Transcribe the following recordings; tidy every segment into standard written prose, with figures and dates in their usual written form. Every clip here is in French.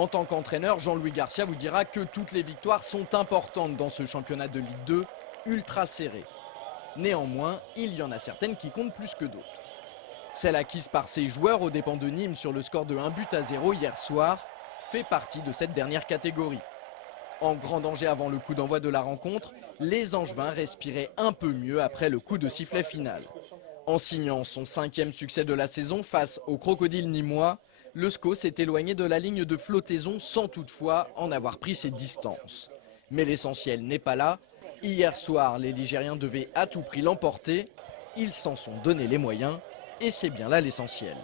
En tant qu'entraîneur, Jean-Louis Garcia vous dira que toutes les victoires sont importantes dans ce championnat de Ligue 2, ultra serré. Néanmoins, il y en a certaines qui comptent plus que d'autres. Celle acquise par ses joueurs aux dépens de Nîmes sur le score de 1-0 hier soir fait partie de cette dernière catégorie. En grand danger avant le coup d'envoi de la rencontre, les Angevins respiraient un peu mieux après le coup de sifflet final. En signant son 5e succès de la saison face aux Crocodiles nîmois, le SCO s'est éloigné de la ligne de flottaison sans toutefois en avoir pris ses distances. Mais l'essentiel n'est pas là. Hier soir, les Ligériens devaient à tout prix l'emporter. Ils s'en sont donné les moyens et c'est bien là l'essentiel.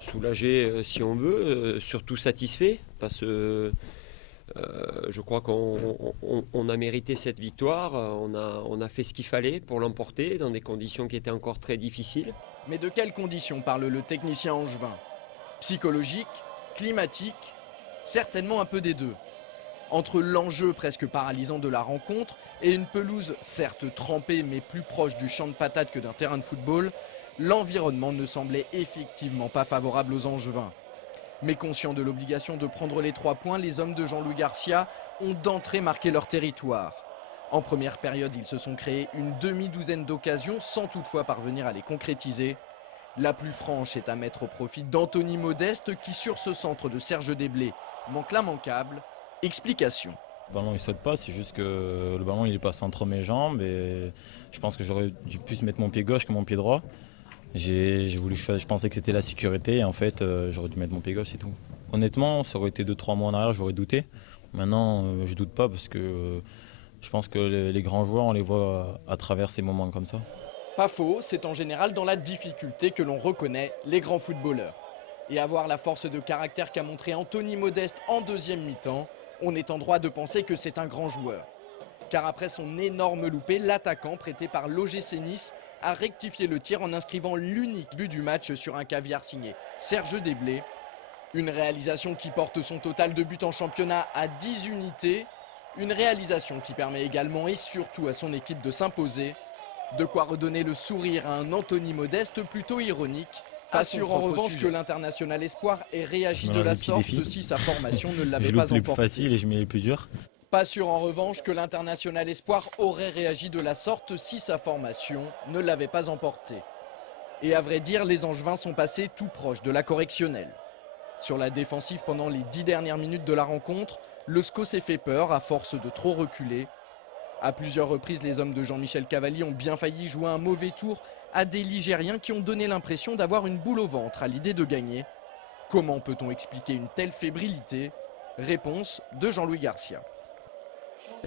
Soulagé si on veut, surtout satisfait parce que je crois qu'on a mérité cette victoire, on a fait ce qu'il fallait pour l'emporter dans des conditions qui étaient encore très difficiles. Mais de quelles conditions parle le technicien angevin? Psychologique, climatique, certainement un peu des deux. Entre l'enjeu presque paralysant de la rencontre et une pelouse certes trempée mais plus proche du champ de patates que d'un terrain de football, l'environnement ne semblait effectivement pas favorable aux Angevins. Mais conscients de l'obligation de prendre les 3 points, les hommes de Jean-Louis Garcia ont d'entrée marqué leur territoire. En première période, ils se sont créés une demi-douzaine d'occasions sans toutefois parvenir à les concrétiser. La plus franche est à mettre au profit d'Anthony Modeste qui, sur ce centre de Serge Desblés, manque l'immanquable. Explication. Le ballon il saute pas, c'est juste que le ballon il est passé entre mes jambes et je pense que j'aurais dû plus mettre mon pied gauche que mon pied droit. Je pensais que c'était la sécurité et en fait j'aurais dû mettre mon pied gauche et tout. Honnêtement, ça aurait été 2-3 mois en arrière, j'aurais douté. Maintenant je doute pas parce que je pense que les grands joueurs on les voit à travers ces moments comme ça. Pas faux, c'est en général dans la difficulté que l'on reconnaît les grands footballeurs. Et avoir la force de caractère qu'a montré Anthony Modeste en deuxième mi-temps, on est en droit de penser que c'est un grand joueur. Car après son énorme loupé, l'attaquant prêté par l'OGC Nice a rectifié le tir en inscrivant l'unique but du match sur un caviar signé Serge Desblés. Une réalisation qui porte son total de buts en championnat à 10 unités. Une réalisation qui permet également et surtout à son équipe de s'imposer. De quoi redonner le sourire à un Anthony Modeste plutôt ironique. Pas sûr en revanche que l'international espoir ait réagi de la sorte si sa formation ne l'avait pas emporté. Les plus faciles et je mets les plus durs. Pas sûr en revanche que l'international espoir aurait réagi de la sorte si sa formation ne l'avait pas emporté. Et à vrai dire, les Angevins sont passés tout proche de la correctionnelle. Sur la défensive pendant les 10 dernières minutes de la rencontre, le SCO s'est fait peur à force de trop reculer. À plusieurs reprises, les hommes de Jean-Michel Cavalli ont bien failli jouer un mauvais tour à des Ligériens qui ont donné l'impression d'avoir une boule au ventre à l'idée de gagner. Comment peut-on expliquer une telle fébrilité? Réponse de Jean-Louis Garcia.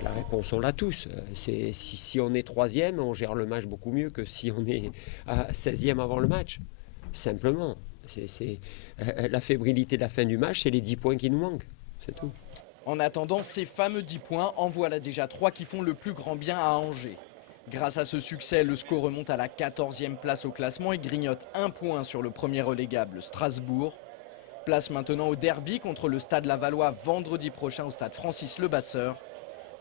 La réponse, on l'a tous. Si on est 3e, on gère le match beaucoup mieux que si on est à 16e avant le match. Simplement. La fébrilité de la fin du match, c'est les 10 points qui nous manquent. C'est tout. En attendant, ces fameux 10 points en voilà déjà 3 qui font le plus grand bien à Angers. Grâce à ce succès, le SCO remonte à la 14e place au classement et grignote 1 point sur le premier relégable Strasbourg. Place maintenant au derby contre le Stade Lavallois vendredi prochain au stade Francis Levasseur.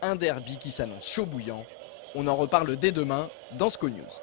Un derby qui s'annonce chaud bouillant. On en reparle dès demain dans SCO News.